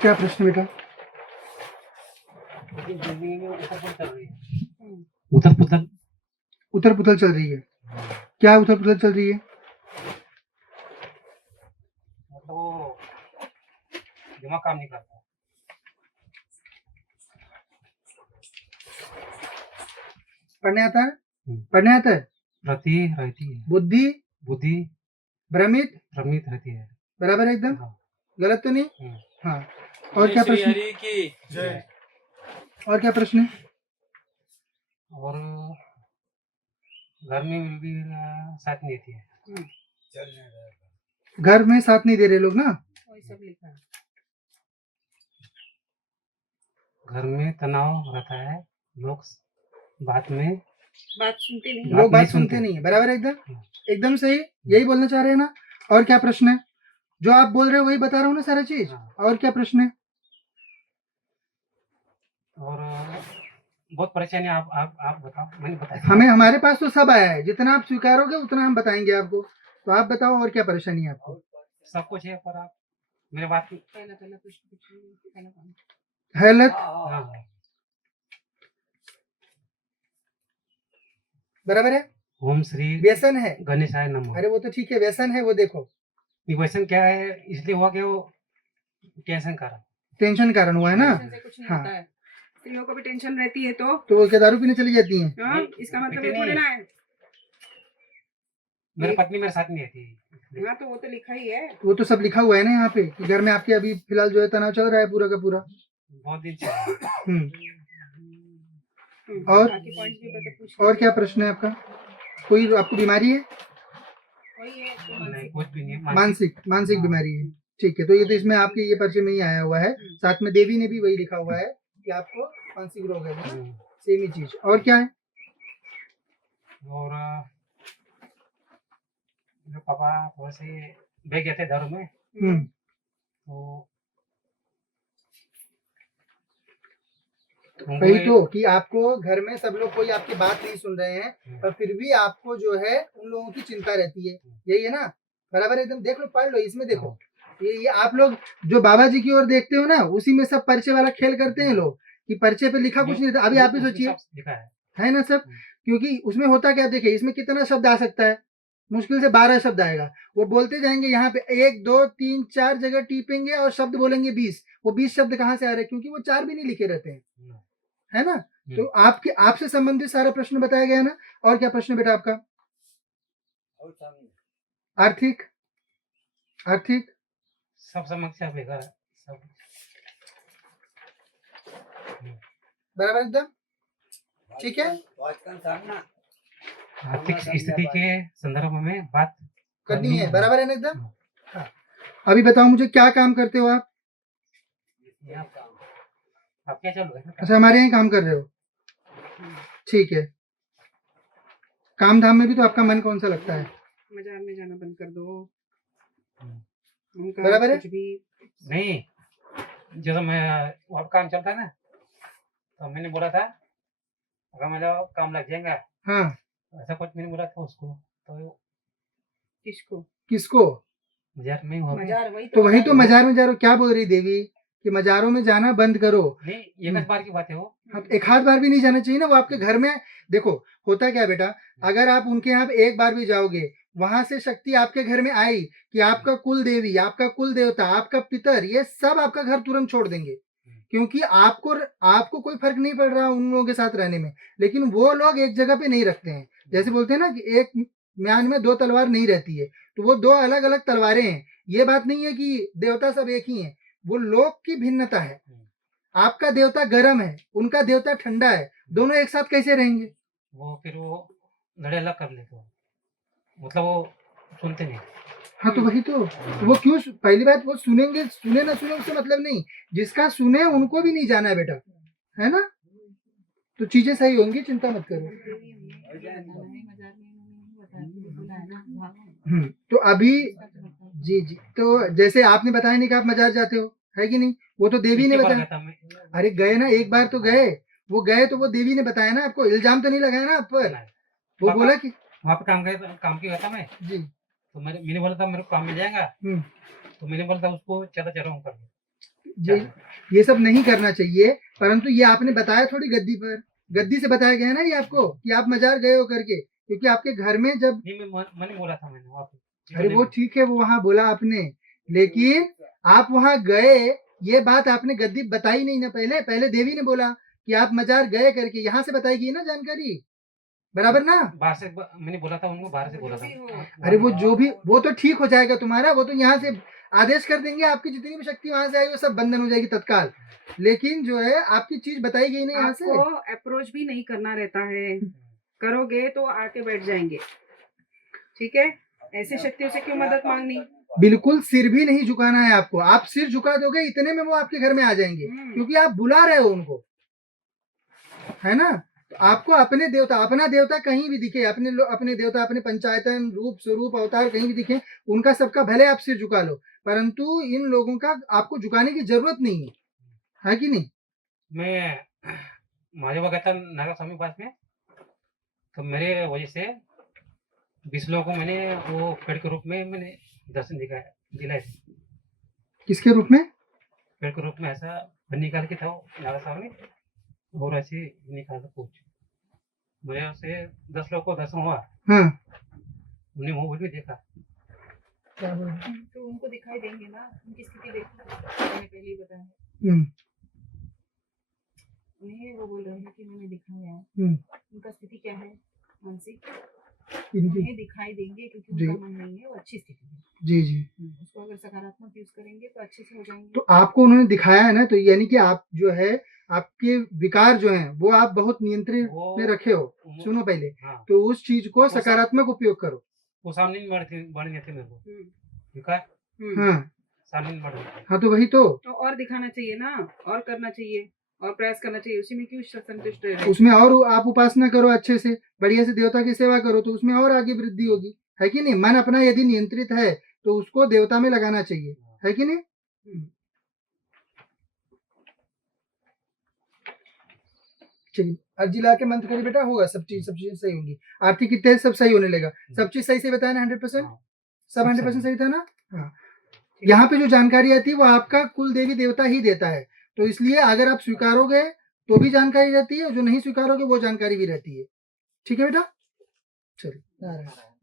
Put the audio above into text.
क्या प्रश्न बेटा? उथल पुथल उथल पुथल चल रही है। क्या उथल पुथल चल रही है? मतलब वो दिमाग काम नहीं करता। पढ़ने आता है? पढ़ने आता है? रहती है। बुद्धि बुद्धि भ्रमित रहती है। बराबर है एकदम? हाँ। गलत तो नहीं? हाँ। और क्या प्रश्न? और क्या प्रश्न है? और घर में भी साथ नहीं देती है। घर में साथ नहीं दे रहे लोग ना? वही सब लिखा है। घर में तनाव रहता है, लोग बात सुनते नहीं। लोग बात सुनते नहीं है। बराबर है एकदम? एकदम सही। यही बोलना चाह रहे हैं ना? और क्या प्रश्न है? जो आप बोल रहे हो वही बता रहा हूँ ना सारा चीज। और क्या प्रश्न है? और बहुत परेशानी। आप बताओ, मैंने बताया। हमें हमारे पास तो सब आया है, जितना आप स्वीकारोगे उतना हम बताएंगे आपको। तो आप बताओ और क्या परेशानी है आपको? सब कुछ है, पर आप मेरे बात पहला कुछ हेलत हाँ। बराबर है? ओम श्री व्यसन है। गणेशाय नमः। अरे वो तो ठीक है, व्यसन है वो। देखो व्यसन क्या है, इसलिए हुआ कि वो टेंशन कर रहा। टेंशन कारण हुआ है ना? से कुछ नहीं हाँ। होता है। स्त्रियों को भी टेंशन रहती है तो वो क्या दारू पीने चली जाती हैं? हाँ, इसका मतलब ये थोड़ी ना है। मेरी पत्नी मेरे साथ नहीं रहती। हाँ, तो वो तो लिखा ही है। वो तो सब लिखा हुआ है ना यहाँ पे कि घर में आपके अभी फिलहाल जो है तनाव चल रहा है पूरा का पूरा। बहुत दिन से। और बाकी पॉइंट्स भी बता पूछ। और क्या प्रश्न है आपका? कोई आपको बीमारी है? वही है तो नहीं, कुछ भी नहीं। मानसिक बीमारी है। ठीक है, तो ये तो इसमें आपके ये पर्चे में ही आया हुआ है। साथ में देवी ने भी वही लिखा हुआ है कि आपको मानसिक रोग है ना? सेम ही चीज। और क्या है? और जो पापा थोड़े से बह गए थे दारू में, तो वही तो कि आपको घर में सब लोग कोई आपकी बात नहीं सुन रहे हैं, पर फिर भी आपको जो है उन लोगों की चिंता रहती है। यही है ना? बराबर एकदम। देख लो, पढ़ लो, इसमें देखो। ये आप लोग जो बाबा जी की ओर देखते हो ना, उसी में सब पर्चे वाला खेल करते हैं लोग कि पर्चे पे लिखा कुछ नहीं था। अभी आप ही सोचिए, है ना सब? क्योंकि उसमें होता क्या, देखिए इसमें कितना शब्द आ सकता है? मुश्किल से 12 शब्द आएगा। वो बोलते जाएंगे, यहाँ पे 1 2 3 4 जगह टीपेंगे और शब्द बोलेंगे 20। वो 20 शब्द कहाँ से आ रहे हैं? क्योंकि वो 4 भी नहीं लिखे रहते हैं, है ना? तो आपके आपसे संबंधित सारा प्रश्न बताया गया ना? और क्या प्रश्न बेटा आपका? आर्थिक सब समस्या बेकार है सब। बराबर एकदम ठीक है। आर्थिक स्थिति के संदर्भ में बात करनी है। बराबर है ना एकदम? हाँ। अभी बताओ मुझे, क्या काम करते हो आप? आप क्या चालू है? अच्छा, हमारे यहाँ काम कर रहे हो। ठीक है। काम धाम में भी तो आपका मन कौन सा लगता है? मजार में जाना बंद कर दो। बराबर है? कुछ भी नहीं, जैसे मैं वहाँ काम चलता है ना, तो मैंने बोला था अगर मेरा काम लग जाएगा, हाँ। ऐसा कुछ मैंने बोला था उसको। तो किसको? मजार में हुआ। मजार तो वही तो मजार में जा रहे हो। क्या बोल रही देवी कि मजारों में जाना बंद करो? नहीं, एक बार की बात है वो। हाँ, एक हाथ बार भी नहीं जाना चाहिए ना। वो आपके घर में देखो होता क्या बेटा, अगर आप उनके यहाँ एक बार भी जाओगे, वहां से शक्ति आपके घर में आई कि आपका कुल देवी, आपका कुल देवता, आपका पितर, ये सब आपका घर तुरंत छोड़ देंगे। क्योंकि आपको कोई फर्क नहीं पड़ रहा उन लोगों के साथ रहने में। लेकिन वो लोग एक जगह पे नहीं रखते हैं। जैसे बोलते हैं ना कि एक म्यान में 2 तलवार नहीं रहती है, तो वो 2 अलग अलग तलवारें हैं। ये बात नहीं है कि देवता सब एक ही है, वो लोग की भिन्नता है। आपका देवता गर्म है, उनका देवता ठंडा है, दोनों एक साथ कैसे रहेंगे? वो फिर वो धड़े अलग कर लेते हो, मतलब वो सुनते नहीं। हाँ तो वही तो वो क्यों पहली बात वो सुनेंगे, सुने ना सुने उससे मतलब नहीं, जिसका सुने उनको भी नहीं जाना है बेटा, है ना। तो चीजें सही होंगी, चिंता मत करो। तो अभी जी जी, तो जैसे आपने बताया नहीं कि आप मजार जाते हो, है कि नहीं, वो तो देवी ने कितनी बार बताया। गया था मैं? अरे गए ना, एक बार तो गए, वो गए तो वो देवी ने बताया ना आपको, इल्जाम तो नहीं लगाया ना आप पर। नहीं। वो वहाँ बोला कि वहाँ पे काम किया था मैं, जी तो मैंने बोला था मेरे को काम मिल जाएगा, हम्म, तो मैंने बोला था उसको चलो चलो हम कर लो। ये ये सब नहीं करना चाहिए, परंतु ये आपने बताया थोड़ी गद्दी पर, गद्दी से बताया गया ना ये आपको कि आप मजार गए हो करके, क्योंकि आपके घर में जब, नहीं मैंने बोला था मैंने वहाँ पे। अरे वो ठीक है, वो वहां बोला आपने, लेकिन आप वहां गए, ये बात आपने गद्दी बताई नहीं ना, पहले पहले देवी ने बोला कि आप मजार गए करके, यहाँ से बताएगी ना जानकारी, बराबर ना। बाहर से मैंने बोला था उनको, बाहर से बोला था। अरे वो जो भी, वो तो ठीक हो जाएगा तुम्हारा, वो तो यहाँ से आदेश कर देंगे, आपकी जितनी भी शक्ति वहां से आई वो सब बंधन हो जाएगी तत्काल, लेकिन जो है आपकी चीज बताई गई ना यहाँ से। आपको अप्रोच भी नहीं करना रहता है, करोगे तो आके बैठ जाएंगे, ठीक है। ऐसे शक्तियों से क्यों मदद मांगनी। बिल्कुल सिर भी नहीं झुकाना है आपको, आप सिर झुका दोगे इतने में वो आपके घर में आ जाएंगे, क्योंकि आप बुला रहे हो उनको, है ना। तो आपको अपने देवता, अपना देवता कहीं भी दिखे, अपने देवता अपने पंचायतन रूप स्वरूप अवतार कहीं भी दिखे, उनका सबका भले आप सिर झुका लो, परंतु इन लोगों का आपको झुकाने की जरूरत नहीं है कि नहीं। मैं महादेवा गया था नागा स्वामी पास में, तो मेरे वजह से 20 लोगों को मैंने वो पेड़ के रूप में मैंने दर्शन दिलाए थे। किसके रूप में? पेड़ के रूप में ऐसा निकाल के था वो नागा स्वामी, और ऐसे निकाल था कुछ मेरे से 10 लोगों को दर्शन हुआ, हाँ उन्हें मुंह भी देखा। क्या बोल रहे हैं? तो उनको दिखाई देंगे ना, उनकी स्थिति देखो, मैंने पहले ही बताया। हम्म, उन्हें वो बोल रहे हैं कि मैंने दिखाया है, हम्म, उनका स्थिति क्या है मानसिक, इनकी उन्हें दिखाई देंगे क्योंकि जी। उनका मन नहीं है, वो अच्छी स्थिति है। जी जी, उसको अगर सकारात्मक यूज करेंगे तो अच्छे से हो जाएंगे। तो आपको उन्होंने दिखाया है ना, तो यानी कि आप जो है आपके विकार जो हैं वो आप बहुत नियंत्रण में रखे हो। सुनो पहले, हाँ, तो उस चीज को सब- सकारात्मक उपयोग करो। वो सामने नहीं बढ़ने थे मेरे को, हम्म, विकार हाँ सामने नहीं बढ़ रहे थे। हाँ, तो वही तो, और दिखाना चाहिए ना, और करना चाहिए, और प्रयास करना चाहिए, उसी में क्यों संतुष्ट रह रहे। उसमें और आप उपासना करो अच्छे से, बढ़िया से देवता की सेवा करो, तो उसमें और आगे वृद्धि होगी, है कि नहीं। मन अपना यदि नियंत्रित है तो उसको देवता में लगाना चाहिए, है कि नहीं। चलिए अर्जी ला के मंत्र करिए बेटा, होगा सब चीजें सही होंगी, आर्थिक इत्यादि सब सही होने लगा। सब चीज सही से बताया ना 100%, हाँ, सब सब 100% सही। सही था ना। हाँ, यहाँ पे जो जानकारी आती है वो आपका कुल देवी देवता ही देता है, तो इसलिए अगर आप स्वीकारोगे तो भी जानकारी रहती है, जो नहीं स्वीकारोगे वो जानकारी भी रहती है, ठीक है बेटा। चलिए।